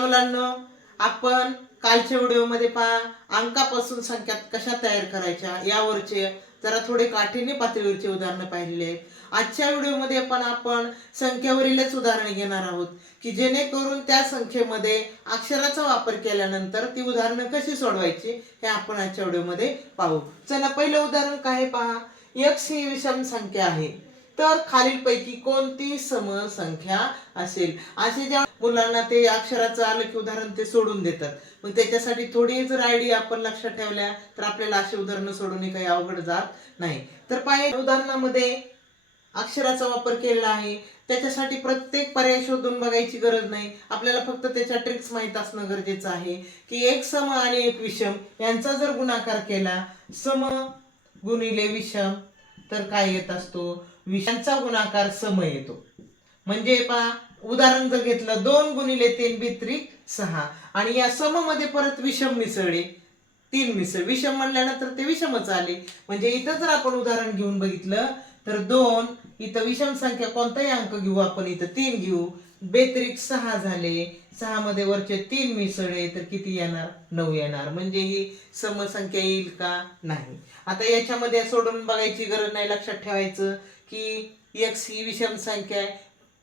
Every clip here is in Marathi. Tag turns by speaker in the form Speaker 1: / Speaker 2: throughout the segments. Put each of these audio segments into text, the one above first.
Speaker 1: मुलांना आपण कालच्या व्हिडिओमध्ये पहा अंकापासून संख्या कशा तयार करायच्या यावरचे जरा थोडे काठीने पातळीवरचे उदाहरणं पाहिलेले आजच्या व्हिडिओमध्ये पण आपण संख्यावरीलच उदाहरण घेणार आहोत की जेणेकरून त्या संख्येमध्ये अक्षराचा वापर केल्यानंतर ती उदाहरणं कशी सोडवायची हे आपण आजच्या व्हिडिओमध्ये पाहू. चला पहिलं उदाहरण काय पहा. एक्स ही विषम संख्या आहे. तर खालीलपैकी कोणती समसंख्या असेल? असे ज्या मुलांना ते अक्षराचं आलं की उदाहरण ते सोडून देतात. मग त्याच्यासाठी थोडी जर आयडिया आपण लक्षात ठेवल्या तर आपल्याला अशी उदाहरणं सोडवणे काही अवघड जात नाही. तर पाय उदाहरणामध्ये अक्षराचा वापर केलेला आहे. त्याच्यासाठी प्रत्येक पर्याय शोधून बघायची गरज नाही. आपल्याला फक्त त्याच्या ट्रिक्स माहीत असणं गरजेचं आहे की एक सम आणि एक विषम यांचा जर गुणाकार केला सम गुणिले विषम तर काय येत असतो? विषांचा गुणाकार सम येतो. म्हणजे पहा उदाहरण जर घेतलं दोन गुणिले तीन बेत्रिक सहा. आणि या सममध्ये परत विषम मिसळले तीन मिसळ. विषम म्हणल्यानंतर ते विषमच आले. म्हणजे इथं जर आपण उदाहरण घेऊन बघितलं तर दोन इथं विषम संख्या कोणताही अंक घेऊ आपण इथं तीन घेऊ. बेत्रिक सहा झाले सहा मध्ये वरचे तीन मिसळले तर किती येणार? नऊ येणार. म्हणजे ही समसंख्या येईल का? नाही. आता याच्यामध्ये सोडून बघायची गरज नाही लक्षात ठेवायचं. की एक्स ही विषम संख्या आहे.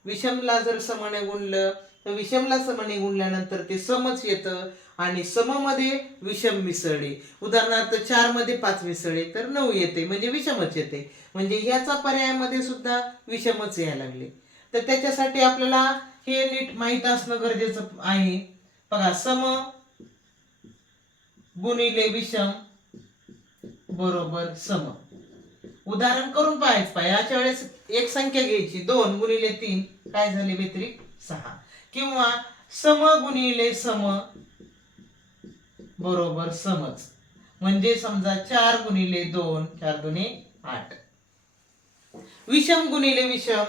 Speaker 1: विषमला जर समने गुणलं तर विषमला समने गुणल्यानंतर ते समच येतं आणि सममध्ये विषम मिसळले उदाहरणार्थ चारमध्ये पाच मिसळले तर नऊ येते म्हणजे विषमच येते. म्हणजे ह्याचा पर्यायामध्ये सुद्धा विषमच यायला लागले. तर त्याच्यासाठी आपल्याला हे नीट माहीत असणं गरजेचं आहे. बघा सम गुणिले विषम बरोबर सम. उदाहरण करून पाहायचं पाहिजे याच्या वेळेस एक संख्या घ्यायची. दोन गुणिले तीन. काय झाले व्यतिरिक्त सहा. किंवा सम गुणिले सम बरोबर समज म्हणजे समजा चार गुणिले दोन चार दुने आठ. विषम गुणिले विषम.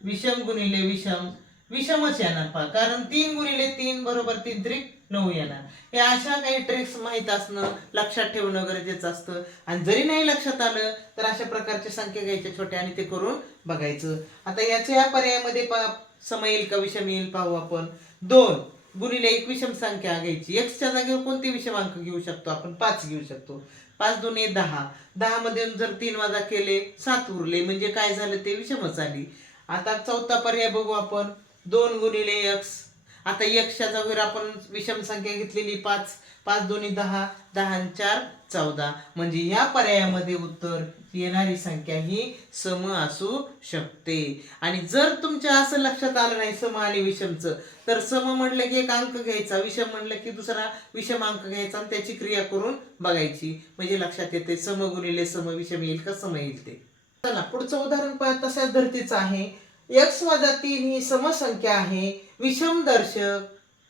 Speaker 1: विषम गुणिले विषम. विषमच येणार पहा. कारण तीन गुणिले तीन बरोबर तीन त्रिक नऊ येणार. हे अशा काही ट्रिक्स माहीत असणं लक्षात ठेवणं गरजेचं असतं. आणि जरी नाही लक्षात आलं तर अशा प्रकारच्या संख्या घ्यायच्या छोट्या आणि ते करून बघायचं. आता याच्या या पर्यायामध्ये पा सम येईल का विषम येईल पाहू आपण. दोन गुणिले एक विषम संख्या घ्यायची. एक्सच्या जागेवर कोणते विषम अंक घेऊ शकतो? आपण पाच घेऊ शकतो. पाच दोन्ही दहा दहा. मध्ये जर तीन वाजा केले सात उरले. म्हणजे काय झालं? ते विषमच आली. आता चौथा पर्याय बघू आपण. दोन गुणिले एक्स आता यक्षाचा वीर आपण विषम संख्या घेतलेली पाच पाच दोन्ही दहा दहा चार चौदा. म्हणजे या पर्यायामध्ये उत्तर येणारी संख्या ही सम असू शकते. आणि जर तुमच्या असं लक्षात आलं नाही सम आणि विषमचं तर सम म्हणलं की एक अंक घ्यायचा विषम म्हणलं की दुसरा विषम अंक घ्यायचा आणि त्याची क्रिया करून बघायची. म्हणजे लक्षात येते सम गुणिले सम विषम येईल का सम येईल ते. चला पुढचं उदाहरण तसंच तशाच धर्तीचं आहे. एक्स वजा तीन ही समसंख्या आहे. विषम दर्शक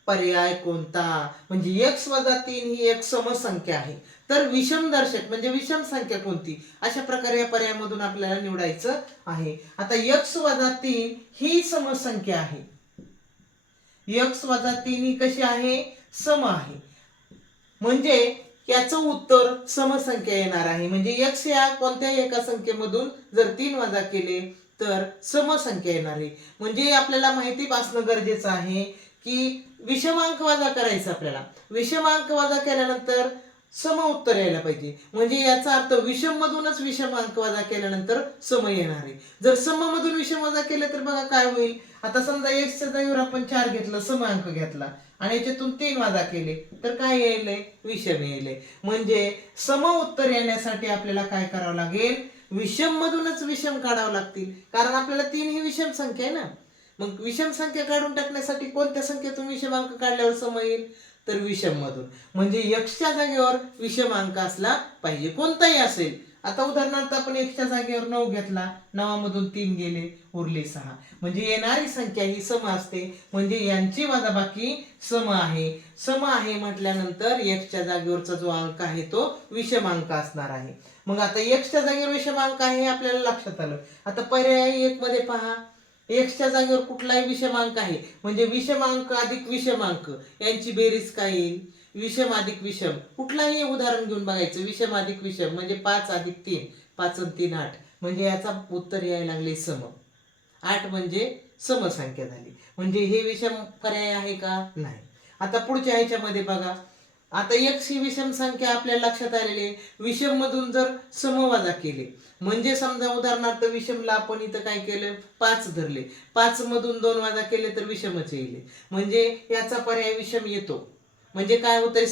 Speaker 1: पर्याय कोणता? म्हणजे एक्स वजा तीन ही एक समसंख्या आहे. तर विषम दर्शक म्हणजे विषम संख्या कोणती? अशा प्रकारे या पर्यायामधून आपल्याला निवडायचं आहे. आता एक्स वजा तीन ही समसंख्या आहे. एक्स वजा तीन ही कशी आहे? सम आहे. म्हणजे याचं उत्तर समसंख्या येणार आहे. म्हणजे एक्स या कोणत्याही एका संख्येमधून जर तीन वजा केले तर समसंख्या येणार. आहे म्हणजे आपल्याला माहिती असणं गरजेचं आहे की विषमांक वजा करायचा आपल्याला. विषमांक वजा केल्यानंतर सम उत्तर यायला पाहिजे. म्हणजे याचा अर्थ विषम मधूनच विषम अंक वजा केल्यानंतर सम येणार आहे. जर सम मधून विषम वजा केलं तर बघा काय होईल. आता समजा एक्सच्या जागेवर आपण चार घेतलं सम अंक घेतला आणि याच्यातून तीन वाजा केले तर काय यायलंय विषम यायलंय म्हणजे सम उत्तर येण्यासाठी आपल्याला काय करावं लागेल? विषम मधूनच विषम काढावं लागतील. कारण आपल्याला तीन ही विषम संख्या आहे ना. मग विषम संख्या काढून टाकण्यासाठी कोणत्या संख्येतून विषम अंक काढल्यावर सम येईल? तर विषम मधून म्हणजे यक्षच्या जागेवर विषम अंक असला पाहिजे. कोणताही असेल. आता उदाहरणार्थ आपण एकच्या जागेवर नऊ घेतला. नवामधून तीन गेले. उरले सहा. म्हणजे येणारी संख्या ही सम असते. म्हणजे यांची वजाबाकी सम आहे. सम आहे म्हटल्यानंतर एकच्या जागेवरचा जो अंक आहे तो विषम अंक असणार आहे. मग आता एक्सच्या जागेवर विषमांक आहे हे आपल्याला लक्षात आलं. आता पर्याय एक मध्ये पहा. एक्सच्या जागेवर कुठलाही विषमांक आहे. म्हणजे विषमांक अधिक विषमांक यांची बेरीज काय येईल? विषम अधिक विषम. कुठलाही उदाहरण घेऊन बघायचं. विषम अधिक विषम. म्हणजे पाच अधिक तीन. पाच तीन आठ. म्हणजे याचा उत्तर यायला लागले सम. आठ म्हणजे समसंख्या झाली. म्हणजे हे विषम पर्याय आहे का? नाही. आता पुढच्या ह्याच्यामध्ये बघा. आता एक्स ही विषम संख्या आपल्या लक्षात आलेली आहे. विषम मधून जर समवाजा केले म्हणजे समजा उदाहरणार्थ विषमला आपण इथं काय केलं? पाच धरले. पाच मधून दोन वाजा केले तर विषमच येईल. म्हणजे याचा पर्याय विषम येतो. म्हणजे काय होतंय?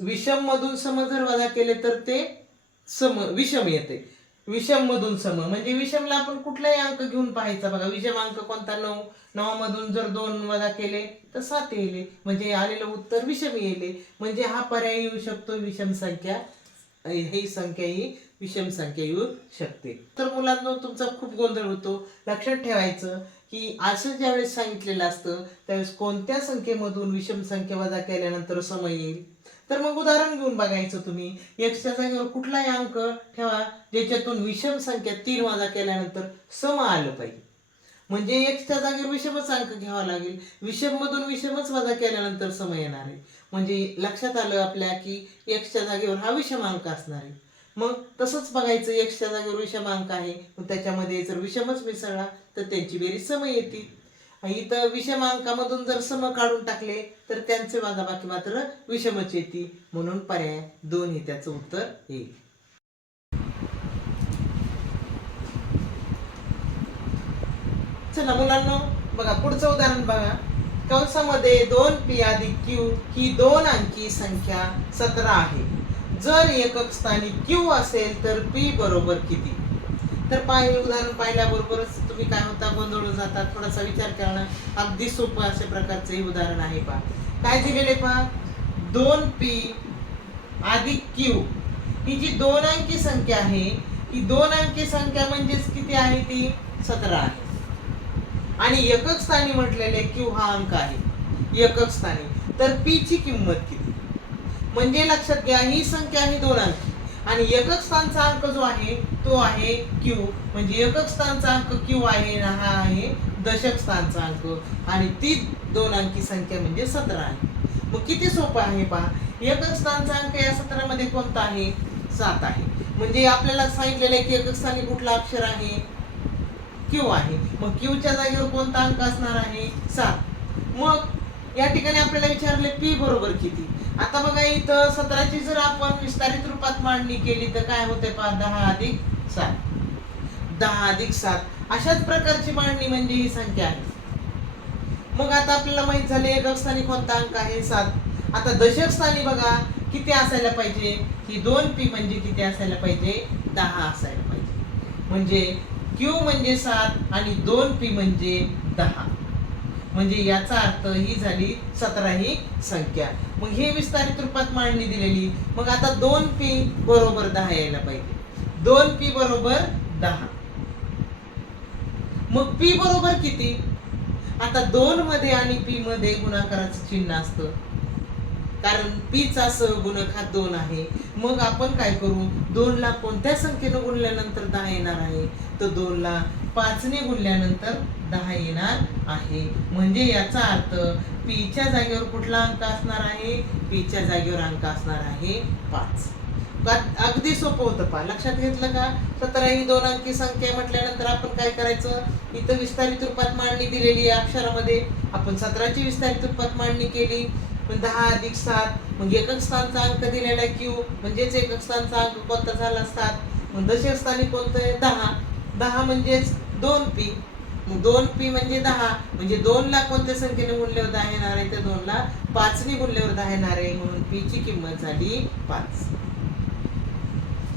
Speaker 1: विषम मधून सम जर वाजा केले तर ते सम विषम येते. विषम मधून सम. म्हणजे विषमला आपण कुठलाही अंक घेऊन पाहायचा. बघा विषम अंक कोणता? नऊ. नवामधून जर दोन वजा केले तर सात येईल. म्हणजे आलेलं उत्तर विषम येईल. म्हणजे हा पर्याय येऊ शकतो विषम संख्या. ही संख्या ही विषम संख्या येऊ शकते. तर मुलांना तुमचा खूप गोंधळ होतो. लक्षात ठेवायचं की असं ज्यावेळेस सांगितलेलं असतं त्यावेळेस कोणत्या संख्येमधून विषम संख्या वजा केल्यानंतर सम येईल? तर मग उदाहरण घेऊन बघायचं तुम्ही. एक्सच्या जागेवर कुठलाही अंक ठेवा ज्याच्यातून विषम संख्या तीन वजा केल्यानंतर सम आलं पाहिजे. म्हणजे एक्सच्या जागेवर विषमच अंक घ्यावा लागेल. विषम मधून विषमच वजा केल्यानंतर सम येणार आहे. म्हणजे लक्षात आलं आपल्या की एक्सच्या जागेवर हा विषम अंक असणार आहे. मग तसंच बघायचं एक्सच्या जागेवर विषम अंक आहे. मग त्याच्यामध्ये जर विषमच मिसळला तर त्यांची बेरीज सम येतील. इथं विषम अंकामधून जर सम काढून टाकले तर त्यांचे बाकी मात्र विषमच येते. म्हणून पर्याय दोन हे त्याचं उत्तर येईल चला मुलांना बघा पुढचं उदाहरण बघा. कंसामध्ये दोन पी अधिक क्यू ही दोन अंकी संख्या सतरा आहे. जर एकक स्थानी क्यू असेल तर पी बरोबर किती? तर पाहिले उदाहरण पाहिल्याबरोबरच तुम्ही काय होता गोंधळून जातात थोडासा विचार करणं अगदी सोपं असे प्रकारचं उदाहरण आहे पहा. काय दिलेले पहा दोन पी अधिक क्यू ही जी दोन अंकी संख्या आहे ही दोन अंकी संख्या म्हणजेच किती आहे ती? सतरा आहे. आणि एकक स्थानी म्हटलेले क्यू हा अंक आहे. एकक स्थानी. तर पी ची किंमत किती? म्हणजे लक्षात घ्या ही संख्या आहे दोन अंकी. आणि एकक स्थानचा अंक जो आहे तो आहे क्यू म्हणजे एकक स्थानचा अंक क्यू आहे ना हा आहे दशक स्थानचा अंक. आणि ती दोन अंकी संख्या म्हणजे सतरा आहे. मग किती सोपं आहे पहा. एकक स्थानचा अंक या सतरामध्ये कोणता आहे? सात आहे. म्हणजे आपल्याला सांगितलेलं आहे की एकक स्थानी कुठला अक्षर आहे? क्यू आहे. मग क्यूच्या जागेवर कोणता अंक असणार आहे? सात. मग या ठिकाणी आपल्याला विचारले पी बरोबर किती? आता बघा इथं सतराची जर आपण विस्तारित रूपात मांडणी केली तर काय होते पहा दहा अधिक सात. दहा अधिक सात. अशाच प्रकारची मांडणी म्हणजे ही संख्या आहे. मग आता आपल्याला माहीत झाले एकक स्थानी कोणता अंक आहे? सात. आता दशक स्थानी बघा किती असायला पाहिजे? ही दोन पी म्हणजे किती असायला पाहिजे? दहा असायला पाहिजे. म्हणजे क्यू म्हणजे सात आणि दोन पी म्हणजे दहा. म्हणजे याचा अर्थ ही झाली सतरा ही संख्या. मग हे विस्तारित रूपात मांडणी दिलेली. मग आता दोन पी बरोबर दहा यायला पाहिजे. दोन पी बरोबर दहा. मग पी बरोबर किती? आता दोन मध्ये आणि पी मध्ये गुणाकाराचं चिन्ह असतं. कारण पीचा सहगुणक हा दोन आहे. मग आपण काय करू? दोन ला कोणत्या संख्येनं गुणल्यानंतर दहा येणार आहे? तर दोन ला पाचने गुणल्यानंतर दहा येणार आहे. म्हणजे याचा अर्थ पीच्या जागेवर कुठला अंक असणार आहे? पीच्या जागेवर अंक असणार आहे पाच. अगदी सोपं होतं पा लक्षात घेतलं का? सतरा ही दोन अंकी संख्या म्हटल्यानंतर आपण काय करायचं? इथं विस्तारित रूपात मांडणी दिलेली आहे अक्षरामध्ये. आपण सतराची विस्तारित रूपात मांडणी केली. पण दहा अधिक सात मग एकक स्थानचा अंक दिलेला क्यू म्हणजेच एकक स्थानचा अंक कोणता झाला? सात. मग दशक स्थानी कोणतं आहे? दहा. दहा म्हणजेच दोन पी मग दोन पी म्हणजे दहा. म्हणजे दोन ला कोणत्या संख्येने गुणल्यावर दहा येणार आहे? तर दोन ला पाचने गुणल्यावर दहा येणार आहे. म्हणून पी ची किंमत झाली पाच.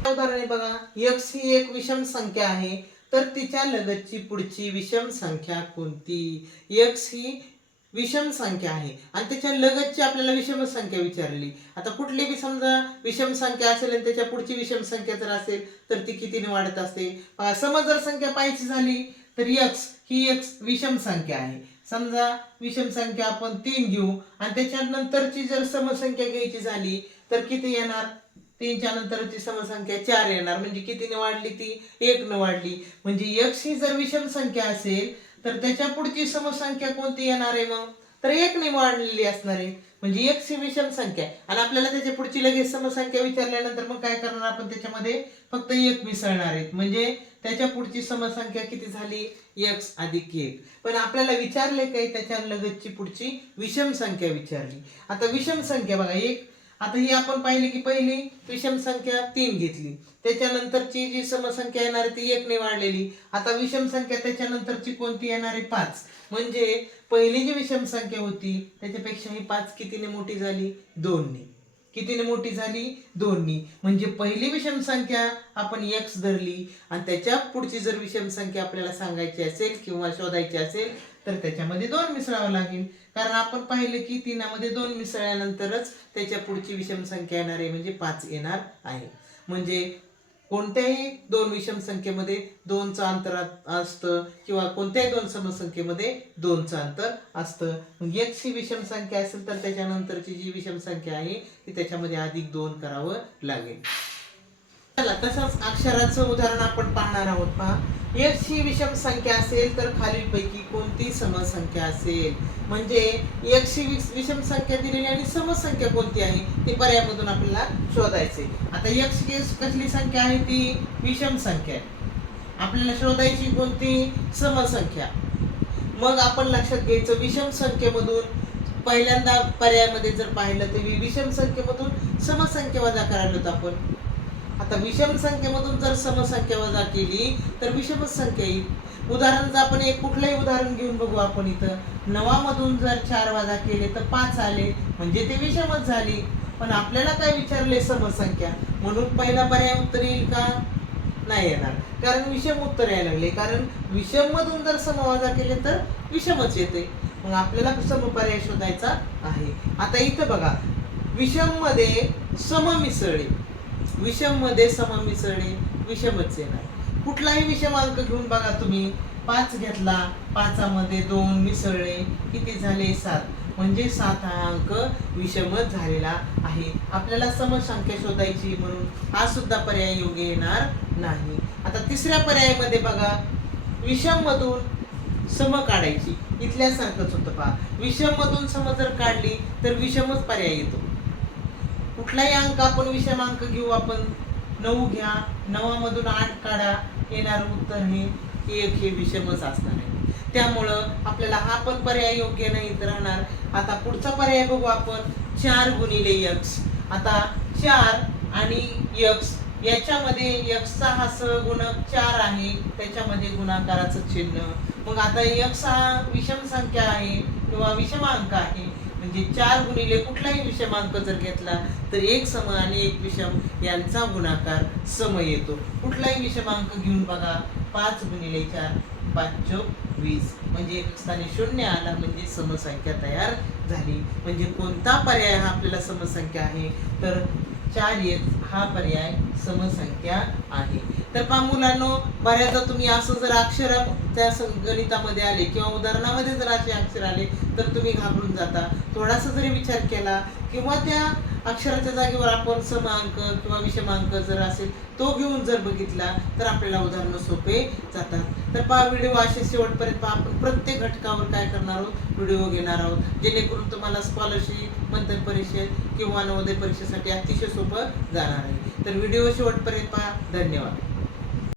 Speaker 1: उदाहरण बघा. एक्स ही एक विषम संख्या आहे. तर तिच्या लगतची पुढची विषम संख्या कोणती? एक्स ही विषम संख्या आहे. आणि त्याच्या लगतची आपल्याला विषम संख्या विचारली. आता कुठली बी समजा विषम संख्या असेल आणि त्याच्या पुढची विषम संख्या जर असेल तर ती कितीने वाढत असते? समज सम जर संख्या पाहायची झाली तर एक्स ही एक विषम संख्या आहे. समजा विषम संख्या आपण तीन घेऊ आणि त्याच्यानंतरची जर समसंख्या घ्यायची झाली तर किती येणार? तीनच्या नंतरची समसंख्या चार येणार. म्हणजे कितीने वाढली ती? एक न वाढली. म्हणजे एक्स ही जर विषम संख्या असेल तर त्याच्या पुढची समसंख्या कोणती येणार आहे मग? तर एक ने वाढलेली असणार आहे. म्हणजे एक ही विषम संख्या. आणि आपल्याला त्याच्या पुढची लगेच समसंख्या विचारल्यानंतर मग काय करणार आपण त्याच्यामध्ये? फक्त एक मिसळणार आहेत. म्हणजे त्याच्या पुढची समसंख्या किती झाली? एक्स अधिक एक. पण आपल्याला विचारले काही त्याच्या लगतची पुढची विषम संख्या विचारली. आता विषम संख्या बघा एक आता ही आपण पाहिली की पहिली विषम संख्या तीन घेतली. त्याच्यानंतरची जी समसंख्या येणार आहे ती एकने वाढलेली. आता विषम संख्या त्याच्यानंतरची कोणती येणार? आहे पाच. म्हणजे पहिली जी विषम संख्या होती त्याच्यापेक्षा ही पाच कितीने मोठी झाली? दोनने. कितीने मोठी झाली? दोननी. म्हणजे पहिली विषम संख्या आपण एक्स धरली आणि त्याच्या पुढची जर विषम संख्या आपल्याला सांगायची असेल किंवा शोधायची असेल तर त्याच्यामध्ये दोन मिसळावं लागेल. कारण आपण पाहिलं की तिनामध्ये दोन मिसळल्यानंतरच त्याच्या पुढची विषम संख्या येणार आहे म्हणजे पाच येणार आहे. म्हणजे कोणत्याही दोन विषम संख्येमध्ये दोनचं अंतर असतं किंवा कोणत्याही दोन समसंख्येमध्ये दोनचं अंतर असतं. एक ही विषम संख्या असेल तर त्याच्यानंतरची जी विषम संख्या आहे ती त्याच्यामध्ये अधिक दोन करावं लागेल. चला तसंच अक्षराचं उदाहरण आपण पाहणार आहोत पहा. एक्स ही विषम संख्या असेल तर खालीलपैकी कोणती समसंख्या असेल? म्हणजे एक्स ही विषम संख्या दिलेली आणि समसंख्या कोणती आहे? ते पर्यायामधून आपल्याला शोधायचे. आता एक्स ही कसली संख्या आहे ती? विषम संख्या आहे. आपल्याला शोधायची कोणती? समसंख्या. मग आपण लक्षात घ्यायचं विषम संख्येमधून. पहिल्यांदा पर्यायामध्ये जर पाहिलं तर वि- विषम संख्येमधून समसंख्या वजा करायला होतो आपण. आता विषम संख्येमधून जर समसंख्या वजा केली तर विषमच संख्या येईल. उदाहरण जर आपण एक कुठलंही उदाहरण घेऊन बघू आपण इथं. नवामधून जर चार वजा केले तर पाच आले. म्हणजे ते विषमच झाली. पण आपल्याला काय विचारले समसंख्या? म्हणून पहिला पर्याय उत्तर येईल का? नाही येणार. कारण विषम उत्तर यायला लागले. कारण विषम मधून जर समवाजा केले तर विषमच येते. मग आपल्याला सम पर्याय शोधायचा आहे. आता इथं बघा. विषममध्ये सम मिसळले. विषममध्ये सम मिसळणे विषमच येणार. कुठलाही विषम अंक घेऊन बघा तुम्ही. पाच घेतला पाचामध्ये दोन मिसळले किती झाले? सात. म्हणजे सात हा अंक विषमच झालेला आहे. आपल्याला समसंख्या शोधायची म्हणून हा सुद्धा पर्याय योग्य येणार नाही. आता तिसऱ्या पर्यायामध्ये बघा. विषम मधून सम काढायची. इथल्यासारखंच होतं पहा. विषम मधून सम जर काढली तर विषमच पर्याय येतो. कुठलाही अंक आपण विषम अंक घेऊ आपण नऊ घ्या नवामधून आठ काढा येणार उत्तर हे एक हे विषमच असणार आहे. त्यामुळं आपल्याला हा पण पर्याय योग्य नाही राहणार. आता पुढचा पर्याय बघू आपण चार गुणिले यक्स आता चार आणि यक्स याच्यामध्ये यक्सचा हा सहगुणक चार आहे त्याच्यामध्ये गुणाकाराचं चिन्ह. मग आता यक्स हा विषम संख्या आहे किंवा विषमांक आहे. म्हणजे चार गुणिले कुठलाही विषमांक जर घेतला तर एक सम आणि एक विषम यांचा गुणाकार सम येतो. कुठलाही विषमांक घेऊन बघा पाच गुणिले चार पाच चौक वीस. म्हणजे एक स्थानी शून्य आला म्हणजे समसंख्या तयार झाली. म्हणजे कोणता पर्याय हा आपल्याला समसंख्या आहे? तर चार येत हा पर्याय समसंख्या आहे. तर पहा मुलांनो बऱ्याचदा तुम्ही असं जर अक्षर त्या गणितामध्ये आले किंवा उदाहरणामध्ये जर असे अक्षर आले तर तुम्ही घाबरून जाता. थोडासा जरी विचार केला किंवा त्या अक्षराच्या जागेवर आपण समांक किंवा विषमांक जर असेल तो घेऊन जर बघितला तर आपल्याला उदाहरणं सोपे जातात. तर पहा व्हिडिओ असे शेवटपर्यंत पहा आपण प्रत्येक घटकावर काय करणार आहोत? व्हिडिओ घेणार आहोत. जेणेकरून तुम्हाला स्कॉलरशिप मंथन परीक्षेत किंवा नवोदय परीक्षेसाठी अतिशय सोपं जाणार. आहे. तर व्हिडिओ शेवटपर्यंत पहा. धन्यवाद.